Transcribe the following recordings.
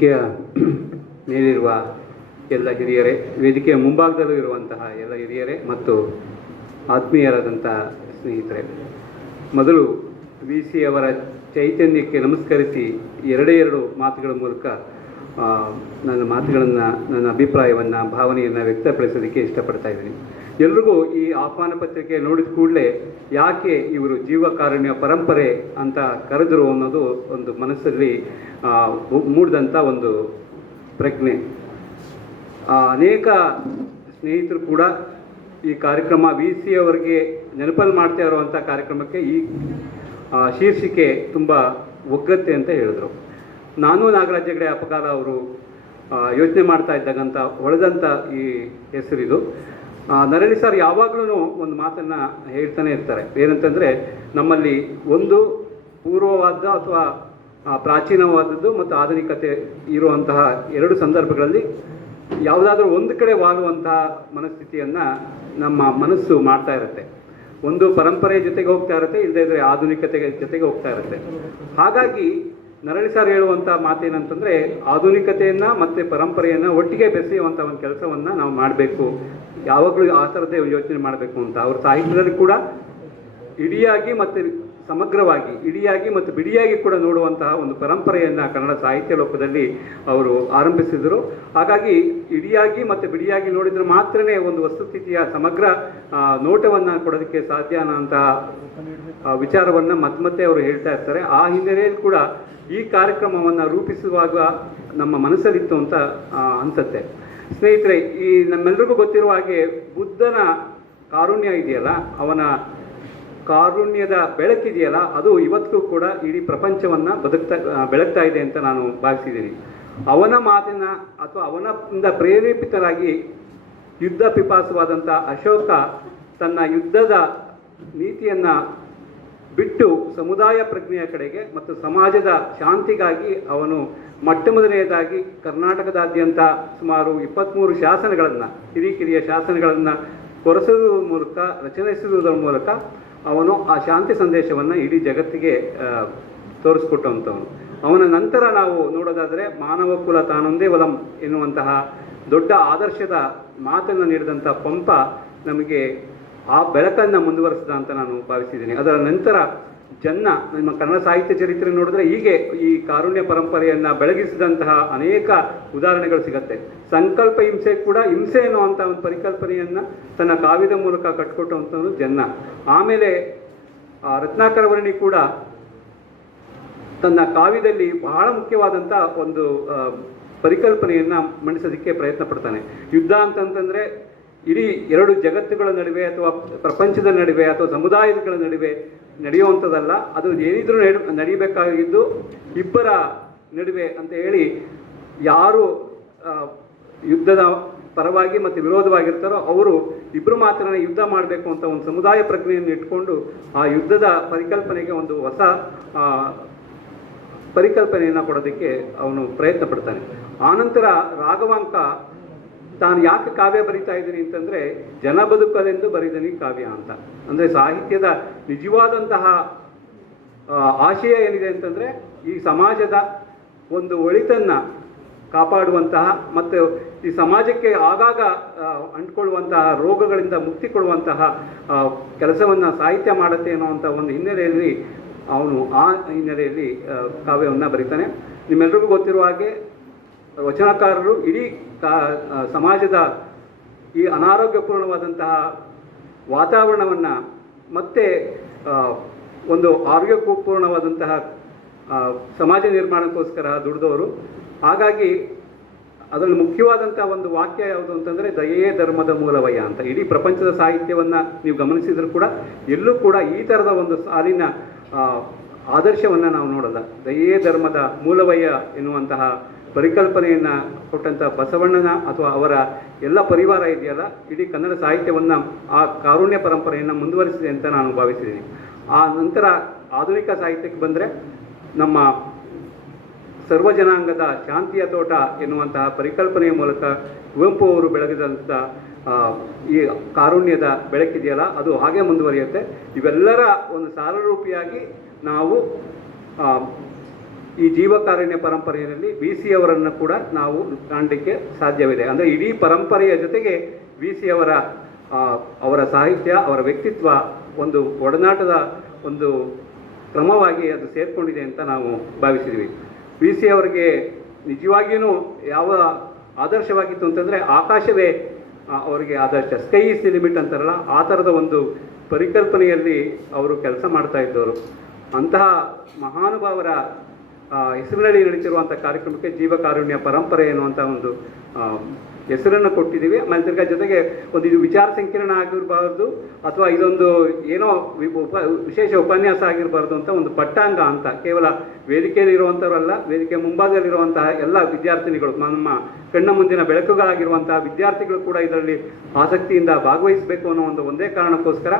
ವೇದಿಕೆಯ ಮೇಲಿರುವ ಎಲ್ಲ ಹಿರಿಯರೇ, ವೇದಿಕೆಯ ಮುಂಭಾಗದಲ್ಲೂ ಇರುವಂತಹ ಎಲ್ಲ ಹಿರಿಯರೇ ಮತ್ತು ಆತ್ಮೀಯರಾದಂಥ ಸ್ನೇಹಿತರೆ, ಮೊದಲು ವಿ ಸಿ ಅವರ ಚೈತನ್ಯಕ್ಕೆ ನಮಸ್ಕರಿಸಿ ಎರಡು ಮಾತುಗಳ ಮೂಲಕ ನನ್ನ ಅಭಿಪ್ರಾಯವನ್ನು, ಭಾವನೆಯನ್ನು ವ್ಯಕ್ತಪಡಿಸೋದಕ್ಕೆ ಇಷ್ಟಪಡ್ತಾ ಇದ್ದೀನಿ. ಎಲ್ರಿಗೂ ಈ ಆಹ್ವಾನ ಪತ್ರಿಕೆ ನೋಡಿದ ಕೂಡಲೇ ಯಾಕೆ ಇವರು ಜೀವಕಾರುಣ್ಯ ಪರಂಪರೆ ಅಂತ ಕರೆದರು ಅನ್ನೋದು ಒಂದು ಮನಸ್ಸಲ್ಲಿ ಮೂಡಿದಂಥ ಒಂದು ಪ್ರಜ್ಞೆ. ಅನೇಕ ಸ್ನೇಹಿತರು ಕೂಡ ಈ ಕಾರ್ಯಕ್ರಮ ವಿ ಸಿ ಅವರಿಗೆ ನೆನಪಲ್ಲಿ ಮಾಡ್ತಾ ಇರುವಂಥ ಕಾರ್ಯಕ್ರಮಕ್ಕೆ ಈ ಶೀರ್ಷಿಕೆ ತುಂಬ ಒಗ್ಗತ್ತೆ ಅಂತ ಹೇಳಿದ್ರು. ನಾನು ನಾಗರಾಜ ಹೆಗಡೆ ಅಪಗಾಲ ಅವರು ಯೋಚನೆ ಮಾಡ್ತಾ ಇದ್ದಾಗಂತ ಹೊಳೆದಂಥ ಈ ಹೆಸರಿದು. ನರಳಿ ಸರ್ ಯಾವಾಗಲೂ ಒಂದು ಮಾತನ್ನು ಹೇಳ್ತಾನೆ ಇರ್ತಾರೆ, ಏನಂತಂದರೆ ನಮ್ಮಲ್ಲಿ ಒಂದು ಪೂರ್ವವಾದ ಅಥವಾ ಪ್ರಾಚೀನವಾದದ್ದು ಮತ್ತು ಆಧುನಿಕತೆ ಇರುವಂತಹ ಎರಡು ಸಂದರ್ಭಗಳಲ್ಲಿ ಯಾವುದಾದ್ರೂ ಒಂದು ಕಡೆ ವಾಲುವಂತಹ ಮನಸ್ಥಿತಿಯನ್ನು ನಮ್ಮ ಮನಸ್ಸು ಮಾಡ್ತಾ ಇರುತ್ತೆ. ಒಂದು ಪರಂಪರೆ ಜೊತೆಗೆ ಹೋಗ್ತಾ ಇರುತ್ತೆ, ಇಲ್ಲದೇ ಇದ್ದರೆ ಆಧುನಿಕತೆ ಜೊತೆಗೆ ಹೋಗ್ತಾ ಇರುತ್ತೆ. ಹಾಗಾಗಿ ನರಳಿ ಸರ್ ಹೇಳುವಂಥ ಮಾತೇನಂತಂದರೆ ಆಧುನಿಕತೆಯನ್ನು ಮತ್ತು ಪರಂಪರೆಯನ್ನು ಒಟ್ಟಿಗೆ ಬೆಸೆಯುವಂಥ ಒಂದು ಕೆಲಸವನ್ನು ನಾವು ಮಾಡಬೇಕು, ಯಾವಾಗಲೂ ಆ ಥರದ್ದೇ ಯೋಚನೆ ಮಾಡಬೇಕು ಅಂತ. ಅವ್ರ ಸಾಹಿತ್ಯದಲ್ಲಿ ಕೂಡ ಇಡಿಯಾಗಿ ಮತ್ತು ಸಮಗ್ರವಾಗಿ, ಇಡಿಯಾಗಿ ಮತ್ತು ಬಿಡಿಯಾಗಿ ಕೂಡ ನೋಡುವಂತಹ ಒಂದು ಪರಂಪರೆಯನ್ನು ಕನ್ನಡ ಸಾಹಿತ್ಯ ಲೋಕದಲ್ಲಿ ಅವರು ಆರಂಭಿಸಿದರು. ಹಾಗಾಗಿ ಇಡಿಯಾಗಿ ಮತ್ತು ಬಿಡಿಯಾಗಿ ನೋಡಿದರೆ ಮಾತ್ರನೇ ಒಂದು ವಸ್ತುಸ್ಥಿತಿಯ ಸಮಗ್ರ ನೋಟವನ್ನು ಕೊಡೋದಕ್ಕೆ ಸಾಧ್ಯ ಅನ್ನೋಂತಹ ವಿಚಾರವನ್ನು ಮತ್ತೆ ಅವರು ಹೇಳ್ತಾ ಇರ್ತಾರೆ. ಆ ಹಿನ್ನೆಲೆಯಲ್ಲಿ ಕೂಡ ಈ ಕಾರ್ಯಕ್ರಮವನ್ನು ರೂಪಿಸುವಾಗ ನಮ್ಮ ಮನಸ್ಸಲ್ಲಿತ್ತು ಅಂತ ಅನಿಸುತ್ತೆ. ಸ್ನೇಹಿತರೆ, ಈ ನಮ್ಮೆಲ್ಲರಿಗೂ ಗೊತ್ತಿರುವ ಹಾಗೆ ಬುದ್ಧನ ಕಾರುಣ್ಯ ಇದೆಯಲ್ಲ, ಅವನ ಕಾರುಣ್ಯದ ಬೆಳಕಿದೆಯಲ್ಲ, ಅದು ಇವತ್ತಿಗೂ ಕೂಡ ಇಡೀ ಪ್ರಪಂಚವನ್ನು ಬೆಳಗ್ತಾ ಇದೆ ಅಂತ ನಾನು ಭಾವಿಸಿದ್ದೀನಿ. ಅವನ ಮಾತಿನ ಅಥವಾ ಅವನಿಂದ ಪ್ರೇರೇಪಿತರಾಗಿ ಯುದ್ಧ ಪಿಪಾಸವಾದಂಥ ಅಶೋಕ ತನ್ನ ಯುದ್ಧದ ನೀತಿಯನ್ನು ಬಿಟ್ಟು ಸಮುದಾಯ ಪ್ರಜ್ಞೆಯ ಕಡೆಗೆ ಮತ್ತು ಸಮಾಜದ ಶಾಂತಿಗಾಗಿ ಅವನು ಮೊಟ್ಟಮೊದಲನೆಯದಾಗಿ ಕರ್ನಾಟಕದಾದ್ಯಂತ ಸುಮಾರು 23 ಶಾಸನಗಳನ್ನು, ಹಿರಿಯ ಶಾಸನಗಳನ್ನು ಕೊರೆಸುವುದರ ಮೂಲಕ, ರಚನೆಸುವುದರ ಮೂಲಕ ಅವನು ಆ ಶಾಂತಿ ಸಂದೇಶವನ್ನು ಇಡೀ ಜಗತ್ತಿಗೆ ತೋರಿಸ್ಕೊಟ್ಟಂಥವನು. ಅವನ ನಂತರ ನಾವು ನೋಡೋದಾದರೆ ಮಾನವ ಕುಲ ತಾನೊಂದೇ ಒಲಂ ಎನ್ನುವಂತಹ ದೊಡ್ಡ ಆದರ್ಶದ ಮಾತನ್ನು ನೀಡಿದಂಥ ಪಂಪ ನಮಗೆ ಆ ಬೆಳಕನ್ನು ಮುಂದುವರಿಸಿದ ಅಂತ ನಾನು ಭಾವಿಸಿದ್ದೀನಿ. ಅದರ ನಂತರ ನಮ್ಮ ಕನ್ನಡ ಸಾಹಿತ್ಯ ಚರಿತ್ರೆ ನೋಡಿದ್ರೆ ಹೀಗೆ ಈ ಕಾರುಣ್ಯ ಪರಂಪರೆಯನ್ನು ಬೆಳಗಿಸಿದಂತಹ ಅನೇಕ ಉದಾಹರಣೆಗಳು ಸಿಗುತ್ತೆ. ಸಂಕಲ್ಪ ಹಿಂಸೆ ಕೂಡ ಹಿಂಸೆ ಅನ್ನುವಂಥ ಒಂದು ಪರಿಕಲ್ಪನೆಯನ್ನು ತನ್ನ ಕಾವ್ಯದ ಮೂಲಕ ಕಟ್ಕೊಟ್ಟಂಥವನು ಜನ್ನ. ಆಮೇಲೆ ರತ್ನಾಕರ ವರ್ಣಿ ಕೂಡ ತನ್ನ ಕಾವ್ಯದಲ್ಲಿ ಬಹಳ ಮುಖ್ಯವಾದಂಥ ಒಂದು ಪರಿಕಲ್ಪನೆಯನ್ನು ಮಂಡಿಸೋದಕ್ಕೆ ಪ್ರಯತ್ನ ಪಡ್ತಾನೆ. ಯುದ್ಧ ಅಂತಂತಂದರೆ ಇಡೀ ಎರಡು ಜಗತ್ತುಗಳ ನಡುವೆ ಅಥವಾ ಪ್ರಪಂಚದ ನಡುವೆ ಅಥವಾ ಸಮುದಾಯಗಳ ನಡುವೆ ನಡೆಯುವಂಥದ್ದಲ್ಲ, ಅದು ಏನಿದ್ರೂ ನಡೀಬೇಕಾಗಿದ್ದು ಇಬ್ಬರ ನಡುವೆ ಅಂತ ಹೇಳಿ, ಯಾರು ಯುದ್ಧದ ಪರವಾಗಿ ಮತ್ತು ವಿರೋಧವಾಗಿರ್ತಾರೋ ಅವರು ಇಬ್ಬರು ಮಾತ್ರ ಯುದ್ಧ ಮಾಡಬೇಕು ಅಂತ ಒಂದು ಸಮುದಾಯ ಪ್ರಜ್ಞೆಯನ್ನು ಇಟ್ಕೊಂಡು ಆ ಯುದ್ಧದ ಪರಿಕಲ್ಪನೆಗೆ ಒಂದು ಹೊಸ ಪರಿಕಲ್ಪನೆಯನ್ನು ಕೊಡೋದಕ್ಕೆ ಅವನು ಪ್ರಯತ್ನ ಪಡ್ತಾನೆ. ಆನಂತರ ರಾಘವಾಂಕ ತಾನು ಯಾಕೆ ಕಾವ್ಯ ಬರಿತಾ ಇದ್ದೀನಿ ಅಂತಂದರೆ ಜನ ಬದುಕಲೆಂದು ಬರಿದನಿ ಕಾವ್ಯ ಅಂತ. ಅಂದರೆ ಸಾಹಿತ್ಯದ ನಿಜವಾದಂತಹ ಆಶಯ ಏನಿದೆ ಅಂತಂದರೆ ಈ ಸಮಾಜದ ಒಂದು ಒಳಿತನ್ನು ಕಾಪಾಡುವಂತಹ ಮತ್ತು ಈ ಸಮಾಜಕ್ಕೆ ಆಗಾಗ ಅಂಟ್ಕೊಳ್ಳುವಂತಹ ರೋಗಗಳಿಂದ ಮುಕ್ತಿ ಕೊಡುವಂತಹ ಕೆಲಸವನ್ನು ಸಾಹಿತ್ಯ ಮಾಡುತ್ತೆ ಅನ್ನುವಂಥ ಒಂದು ಹಿನ್ನೆಲೆಯಲ್ಲಿ ಅವನು ಆ ಹಿನ್ನೆಲೆಯಲ್ಲಿ ಕಾವ್ಯವನ್ನು ಬರೀತಾನೆ. ನಿಮ್ಮೆಲ್ಲರಿಗೂ ಗೊತ್ತಿರುವ ಹಾಗೆ ವಚನಕಾರರು ಇಡೀ ಸಮಾಜದ ಈ ಅನಾರೋಗ್ಯಪೂರ್ಣವಾದಂತಹ ವಾತಾವರಣವನ್ನು ಮತ್ತೆ ಒಂದು ಆರೋಗ್ಯಪೂರ್ಣವಾದಂತಹ ಸಮಾಜ ನಿರ್ಮಾಣಕ್ಕೋಸ್ಕರ ದುಡಿದವರು. ಹಾಗಾಗಿ ಅದರಲ್ಲಿ ಮುಖ್ಯವಾದಂಥ ಒಂದು ವಾಕ್ಯ ಯಾವುದು ಅಂತಂದರೆ ದಯೆಯೇ ಧರ್ಮದ ಮೂಲವಯ್ಯ ಅಂತ. ಇಡೀ ಪ್ರಪಂಚದ ಸಾಹಿತ್ಯವನ್ನು ನೀವು ಗಮನಿಸಿದರೂ ಕೂಡ ಎಲ್ಲೂ ಕೂಡ ಈ ಥರದ ಒಂದು ಸಾಲಿನ ಆದರ್ಶವನ್ನು ನಾವು ನೋಡಲ್ಲ. ದಯೆಯೇ ಧರ್ಮದ ಮೂಲವಯ್ಯ ಎನ್ನುವಂತಹ ಪರಿಕಲ್ಪನೆಯನ್ನು ಕೊಟ್ಟಂಥ ಬಸವಣ್ಣನ ಅಥವಾ ಅವರ ಎಲ್ಲ ಪರಿವಾರ ಇದೆಯಲ್ಲ, ಇಡೀ ಕನ್ನಡ ಸಾಹಿತ್ಯವನ್ನು ಆ ಕಾರುಣ್ಯ ಪರಂಪರೆಯನ್ನು ಮುಂದುವರಿಸಿದೆ ಅಂತ ನಾನು ಭಾವಿಸಿದ್ದೀನಿ. ಆ ನಂತರ ಆಧುನಿಕ ಸಾಹಿತ್ಯಕ್ಕೆ ಬಂದರೆ ನಮ್ಮ ಸರ್ವಜನಾಂಗದ ಶಾಂತಿಯ ತೋಟ ಎನ್ನುವಂತಹ ಪರಿಕಲ್ಪನೆಯ ಮೂಲಕ ಕುವೆಂಪು ಅವರು ಬೆಳಗಿದಂಥ ಈ ಕಾರುಣ್ಯದ ಬೆಳಕಿದೆಯಲ್ಲ, ಅದು ಹಾಗೆ ಮುಂದುವರಿಯುತ್ತೆ. ಇವೆಲ್ಲರ ಒಂದು ಸಾರರೂಪಿಯಾಗಿ ನಾವು ಈ ಜೀವಕಾರುಣ್ಯ ಪರಂಪರೆಯಲ್ಲಿ ವಿ ಸಿ ಅವರನ್ನು ಕೂಡ ನಾವು ಕಾಣಲಿಕ್ಕೆ ಸಾಧ್ಯವಿದೆ. ಅಂದರೆ ಇಡೀ ಪರಂಪರೆಯ ಜೊತೆಗೆ ವಿ ಸಿ ಅವರ ಸಾಹಿತ್ಯ, ಅವರ ವ್ಯಕ್ತಿತ್ವ ಒಂದು ಒಡನಾಟದ ಒಂದು ಕ್ರಮವಾಗಿ ಅದು ಸೇರಿಕೊಂಡಿದೆ ಅಂತ ನಾವು ಭಾವಿಸಿದ್ವಿ. ವಿ ಸಿ ಅವರಿಗೆ ನಿಜವಾಗಿಯೂ ಯಾವ ಆದರ್ಶವಾಗಿತ್ತು ಅಂತಂದರೆ ಆಕಾಶವೇ ಅವರಿಗೆ ಆದರ್ಶ, ಸ್ಕೈ ಈಸ್ ದಿ ಲಿಮಿಟ್ ಅಂತಾರಲ್ಲ, ಆ ಥರದ ಒಂದು ಪರಿಕಲ್ಪನೆಯಲ್ಲಿ ಅವರು ಕೆಲಸ ಮಾಡ್ತಾ ಇದ್ದವರು. ಅಂತಹ ಮಹಾನುಭಾವರ ಹೆಸರಿನಲ್ಲಿ ನಡೀತಿರುವಂಥ ಕಾರ್ಯಕ್ರಮಕ್ಕೆ ಜೀವಕಾರುಣ್ಯ ಪರಂಪರೆ ಎನ್ನುವಂಥ ಒಂದು ಹೆಸರನ್ನು ಕೊಟ್ಟಿದ್ದೀವಿ. ಆಮೇಲೆ ತಿರ್ಗಾ ಜೊತೆಗೆ ಒಂದು ಇದು ವಿಚಾರ ಸಂಕಿರಣ ಆಗಿರಬಾರ್ದು ಅಥವಾ ಇದೊಂದು ಏನೋ ವಿಶೇಷ ಉಪನ್ಯಾಸ ಆಗಿರಬಾರ್ದು ಅಂತ ಒಂದು ಪಟ್ಟಾಂಗ ಅಂತ, ಕೇವಲ ವೇದಿಕೆಯಲ್ಲಿ ಇರುವಂಥವರಲ್ಲ, ವೇದಿಕೆ ಮುಂಭಾಗದಲ್ಲಿರುವಂತಹ ಎಲ್ಲ ವಿದ್ಯಾರ್ಥಿನಿಗಳು, ನಮ್ಮ ಕಣ್ಣ ಮುಂದಿನ ಬೆಳಕುಗಳಾಗಿರುವಂತಹ ವಿದ್ಯಾರ್ಥಿಗಳು ಕೂಡ ಇದರಲ್ಲಿ ಆಸಕ್ತಿಯಿಂದ ಭಾಗವಹಿಸಬೇಕು ಅನ್ನೋ ಒಂದೇ ಕಾರಣಕ್ಕೋಸ್ಕರ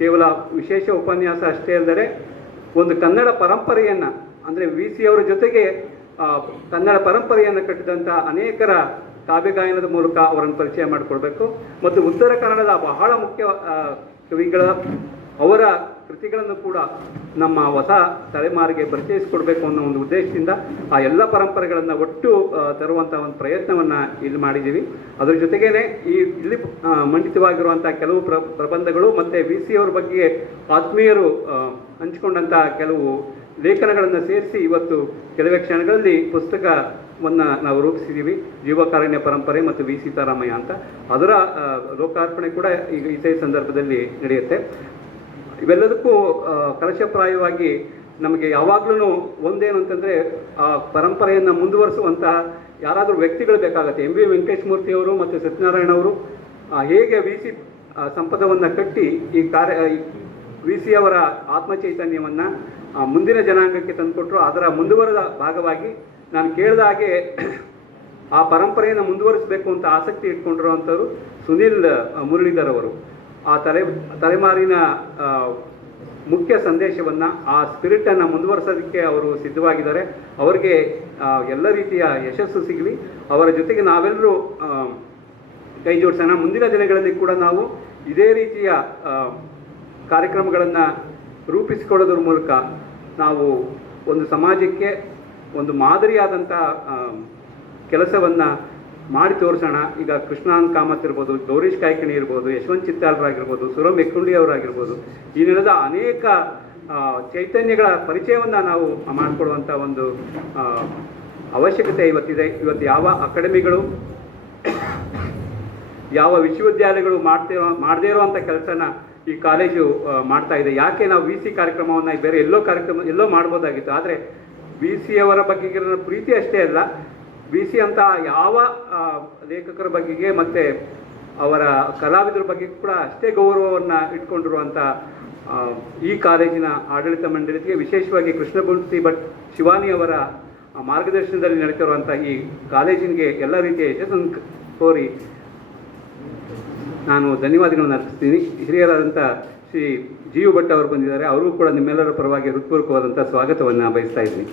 ಕೇವಲ ವಿಶೇಷ ಉಪನ್ಯಾಸ ಅಷ್ಟೇ ಅಲ್ಲದೆ ಒಂದು ಕನ್ನಡ ಪರಂಪರೆಯನ್ನು, ಅಂದರೆ ವಿ ಸಿ ಅವರ ಜೊತೆಗೆ ಕನ್ನಡ ಪರಂಪರೆಯನ್ನು ಕಟ್ಟಿದಂಥ ಅನೇಕರ ಕಾವ್ಯಗಾಯನದ ಮೂಲಕ ಅವರನ್ನು ಪರಿಚಯ ಮಾಡಿಕೊಡ್ಬೇಕು ಮತ್ತು ಉತ್ತರ ಕನ್ನಡದ ಬಹಳ ಮುಖ್ಯ ಕವಿಗಳ ಅವರ ಕೃತಿಗಳನ್ನು ಕೂಡ ನಮ್ಮ ಹೊಸ ತಲೆಮಾರಿಗೆ ಪರಿಚಯಿಸಿಕೊಡ್ಬೇಕು ಅನ್ನೋ ಒಂದು ಉದ್ದೇಶದಿಂದ ಆ ಎಲ್ಲ ಪರಂಪರೆಗಳನ್ನು ಒಟ್ಟು ತರುವಂಥ ಒಂದು ಪ್ರಯತ್ನವನ್ನು ಇಲ್ಲಿ ಮಾಡಿದ್ದೀವಿ. ಅದರ ಜೊತೆಗೇ ಇಲ್ಲಿ ಮಂಡಿತವಾಗಿರುವಂಥ ಕೆಲವು ಪ್ರಬಂಧಗಳು ಮತ್ತು ವಿ ಸಿ ಅವರ ಬಗ್ಗೆ ಆತ್ಮೀಯರು ಹಂಚಿಕೊಂಡಂಥ ಕೆಲವು ಲೇಖನಗಳನ್ನು ಸೇರಿಸಿ ಇವತ್ತು ಕೆಲವೇ ಕ್ಷಣಗಳಲ್ಲಿ ಪುಸ್ತಕವನ್ನು ನಾವು ರೂಪಿಸಿದ್ದೀವಿ, ಜೀವಕಾರುಣ್ಯ ಪರಂಪರೆ ಮತ್ತು ವಿ ಸೀತಾರಾಮಯ್ಯ ಅಂತ. ಅದರ ಲೋಕಾರ್ಪಣೆ ಕೂಡ ಈಗ ಇದೇ ಸಂದರ್ಭದಲ್ಲಿ ನಡೆಯುತ್ತೆ. ಇವೆಲ್ಲದಕ್ಕೂ ಕಲಶಪ್ರಾಯವಾಗಿ ನಮಗೆ ಯಾವಾಗಲೂ ಒಂದೇನು ಅಂತಂದರೆ ಆ ಪರಂಪರೆಯನ್ನು ಮುಂದುವರಿಸುವಂತಹ ಯಾರಾದರೂ ವ್ಯಕ್ತಿಗಳು ಬೇಕಾಗುತ್ತೆ. ಎಂ ವಿ ವೆಂಕಟೇಶ ಮೂರ್ತಿಯವರು ಮತ್ತು ಸತ್ಯನಾರಾಯಣ ಅವರು ಹೇಗೆ ವಿ ಸಿ ಸಂಪದವನ್ನು ಕಟ್ಟಿ ಈ ವಿ ಸಿ ಅವರ ಆತ್ಮಚೈತನ್ಯವನ್ನು ಮುಂದಿನ ಜನಾಂಗಕ್ಕೆ ತಂದುಕೊಟ್ರು, ಅದರ ಮುಂದುವರೆದ ಭಾಗವಾಗಿ ನಾನು ಕೇಳಿದ ಹಾಗೆ ಆ ಪರಂಪರೆಯನ್ನು ಮುಂದುವರಿಸಬೇಕು ಅಂತ ಆಸಕ್ತಿ ಇಟ್ಕೊಂಡಿರುವಂಥವ್ರು ಸುನಿಲ್ ಮುರಳೀಧರ್ ಅವರು. ಆ ತಲೆಮಾರಿನ ಮುಖ್ಯ ಸಂದೇಶವನ್ನು, ಆ ಸ್ಪಿರಿಟನ್ನು ಮುಂದುವರಿಸೋದಕ್ಕೆ ಅವರು ಸಿದ್ಧವಾಗಿದ್ದಾರೆ. ಅವರಿಗೆ ಎಲ್ಲ ರೀತಿಯ ಯಶಸ್ಸು ಸಿಗಲಿ. ಅವರ ಜೊತೆಗೆ ನಾವೆಲ್ಲರೂ ಕೈ ಜೋಡಿಸೋಣ. ಮುಂದಿನ ದಿನಗಳಲ್ಲಿ ಕೂಡ ನಾವು ಇದೇ ರೀತಿಯ ಕಾರ್ಯಕ್ರಮಗಳನ್ನು ರೂಪಿಸಿಕೊಳ್ಳೋದ್ರ ಮೂಲಕ ನಾವು ಒಂದು ಸಮಾಜಕ್ಕೆ ಒಂದು ಮಾದರಿಯಾದಂಥ ಕೆಲಸವನ್ನು ಮಾಡಿ ತೋರಿಸೋಣ. ಈಗ ಕೃಷ್ಣಾನಂದ ಕಾಮತ್ ಇರ್ಬೋದು, ಗೌರೀಶ್ ಕಾಯ್ಕಿಣಿ ಇರ್ಬೋದು, ಯಶವಂತ್ ಚಿತ್ತಾಲರಾಗಿರ್ಬೋದು, ಸುರಂ ಎಕ್ಕುಂಡಿ ಅವರಾಗಿರ್ಬೋದು, ಈ ನೆಲದ ಅನೇಕ ಚೈತನ್ಯಗಳ ಪರಿಚಯವನ್ನು ನಾವು ಮಾಡಿಕೊಡುವಂಥ ಒಂದು ಅವಶ್ಯಕತೆ ಇವತ್ತಿದೆ. ಇವತ್ತು ಯಾವ ಅಕಾಡೆಮಿಗಳು, ಯಾವ ವಿಶ್ವವಿದ್ಯಾಲಯಗಳು ಮಾಡದೇ ಇರುವಂಥ ಕೆಲಸನ ಈ ಕಾಲೇಜು ಮಾಡ್ತಾ ಇದೆ. ಯಾಕೆ ನಾವು ವಿ ಸಿ ಕಾರ್ಯಕ್ರಮವನ್ನು ಬೇರೆ ಎಲ್ಲೋ ಮಾಡ್ಬೋದಾಗಿತ್ತು. ಆದರೆ ವಿ ಸಿ ಅವರ ಬಗ್ಗೆ ಪ್ರೀತಿ ಅಷ್ಟೇ ಅಲ್ಲ, ವಿ ಸಿ ಅಂತ ಯಾವ ಲೇಖಕರ ಬಗೆಗೆ ಮತ್ತು ಅವರ ಕಲಾವಿದರ ಬಗ್ಗೆ ಕೂಡ ಅಷ್ಟೇ ಗೌರವವನ್ನು ಇಟ್ಕೊಂಡಿರುವಂಥ ಈ ಕಾಲೇಜಿನ ಆಡಳಿತ ಮಂಡಳಿಗೆ, ವಿಶೇಷವಾಗಿ ಕೃಷ್ಣಮೂರ್ತಿ ಭಟ್ ಶಿವಾನಿ ಅವರ ಮಾರ್ಗದರ್ಶನದಲ್ಲಿ ನಡೀತಿರುವಂಥ ಈ ಕಾಲೇಜಿಗೆ ಎಲ್ಲ ರೀತಿಯ ಯಶಸ್ಸನ್ನು ಕೋರಿ ನಾನು ಧನ್ಯವಾದಗಳನ್ನು ಅರ್ಪಿಸ್ತೀನಿ. ಹಿರಿಯರಾದಂಥ ಶ್ರೀ ಜಿ ಯು ಭಟ್ ಅವರು ಬಂದಿದ್ದಾರೆ. ಅವರು ಕೂಡ ನಿಮ್ಮೆಲ್ಲರ ಪರವಾಗಿ ಹೃತ್ಪೂರ್ವಕವಾದಂಥ ಸ್ವಾಗತವನ್ನು ಬಯಸ್ತಾ ಇದ್ದೀನಿ.